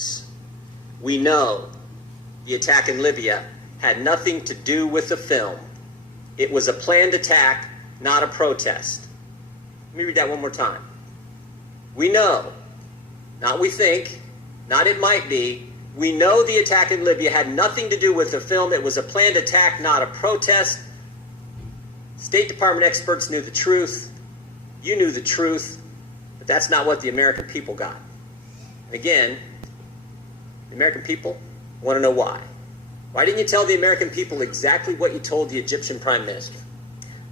this. We know the attack in Libya had nothing to do with the film. It was a planned attack, not a protest. Let me read that one more time. We know, not we think, not it might be, we know the attack in Libya had nothing to do with the film. It was a planned attack, not a protest. State Department experts knew the truth. You knew the truth. But that's not what the American people got. And again, the American people want to know why. Why didn't you tell the American people exactly what you told the Egyptian Prime Minister?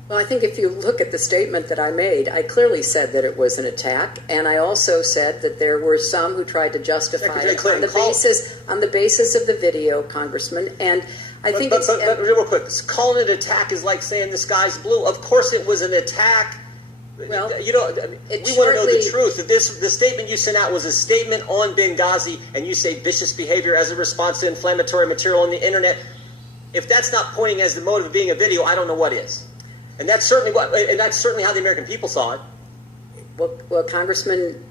Well, I think if you look at the statement that I made, I clearly said that it was an attack, and I also said that there were some who tried to justify it on the basis of the video, Congressman. And I think but real quick, calling it an attack is like saying the sky's blue. Of course, it was an attack. Well, we want to know the truth. If the statement you sent out was a statement on Benghazi, and you say vicious behavior as a response to inflammatory material on the internet, if that's not pointing as the motive of being a video, I don't know what is. And that's certainly how the American people saw it. Well, Congressman,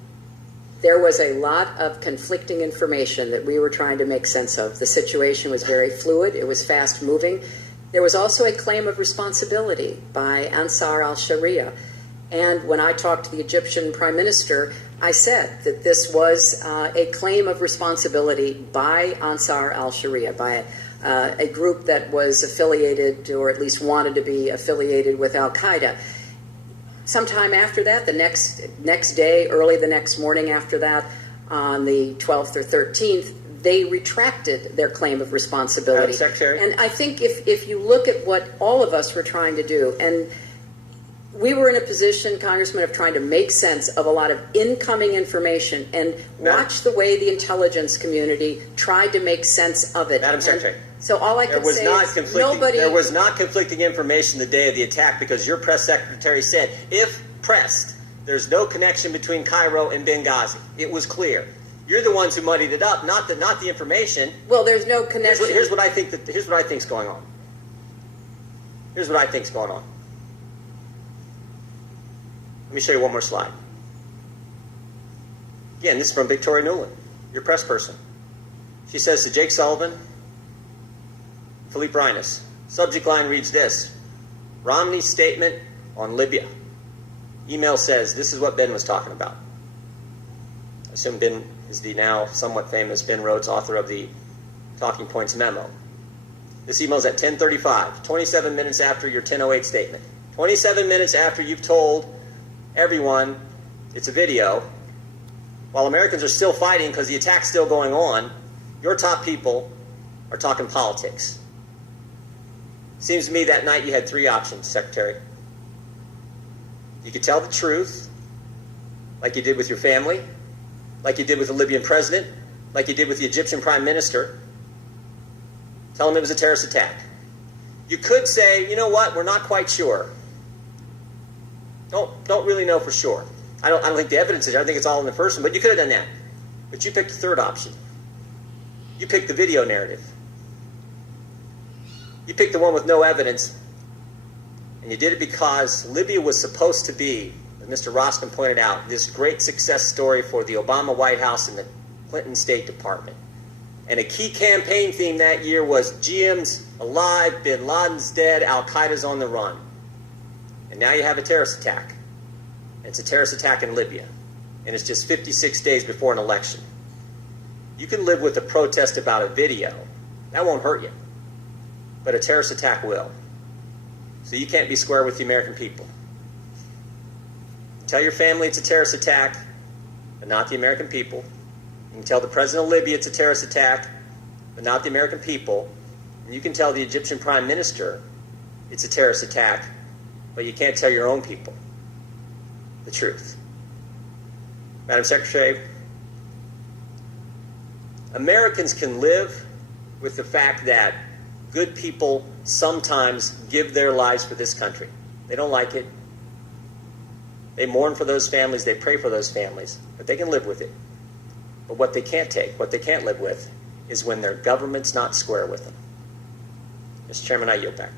there was a lot of conflicting information that we were trying to make sense of. The situation was very fluid. It was fast moving. There was also a claim of responsibility by Ansar al-Sharia. And when I talked to the Egyptian Prime Minister, I said that this was a claim of responsibility by Ansar al-Sharia, by a group that was affiliated, or at least wanted to be affiliated, with Al-Qaeda. Sometime after that, the next day, early the next morning after that, on the 12th or 13th, they retracted their claim of responsibility. Secretary? And I think if you look at what all of us were trying to do, and we were in a position, Congressman, of trying to make sense of a lot of incoming information and watch the way the intelligence community tried to make sense of it. Madam Secretary, so all I could say is nobody... There was not conflicting information the day of the attack because your press secretary said, if pressed, there's no connection between Cairo and Benghazi. It was clear. You're the ones who muddied it up, not the information. Well, there's no connection. Here's what I think's going on. Here's what I think's going on. Let me show you one more slide. Again, this is from Victoria Nuland, your press person. She says to Jake Sullivan, Philippe Reines, subject line reads this: Romney's statement on Libya. Email says, this is what Ben was talking about. I assume Ben is the now somewhat famous Ben Rhodes, author of the Talking Points memo. This email is at 10:35, 27 minutes after your 10:08 statement. 27 minutes after you've told everyone it's a video. While Americans are still fighting because the attack's still going on, your top people are talking politics. Seems to me that night you had three options, Secretary. You could tell the truth, like you did with your family, like you did with the Libyan president, like you did with the Egyptian Prime Minister. Tell them it was a terrorist attack. You could say, you know what, we're not quite sure. Don't really know for sure. I don't think the evidence is there. I think it's all in the first one, but you could have done that. But you picked the third option. You picked the video narrative. You picked the one with no evidence, and you did it because Libya was supposed to be, as Mr. Roskin pointed out, this great success story for the Obama White House and the Clinton State Department. And a key campaign theme that year was GM's alive, bin Laden's dead, Al-Qaeda's on the run. And now you have a terrorist attack. And it's a terrorist attack in Libya. And it's just 56 days before an election. You can live with a protest about a video. That won't hurt you. But a terrorist attack will. So you can't be square with the American people. Tell your family it's a terrorist attack, but not the American people. You can tell the president of Libya it's a terrorist attack, but not the American people. And you can tell the Egyptian Prime Minister it's a terrorist attack, but you can't tell your own people the truth. Madam Secretary, Americans can live with the fact that good people sometimes give their lives for this country. They don't like it. They mourn for those families. They pray for those families. But they can live with it. But what they can't take, what they can't live with, is when their government's not square with them. Mr. Chairman, I yield back.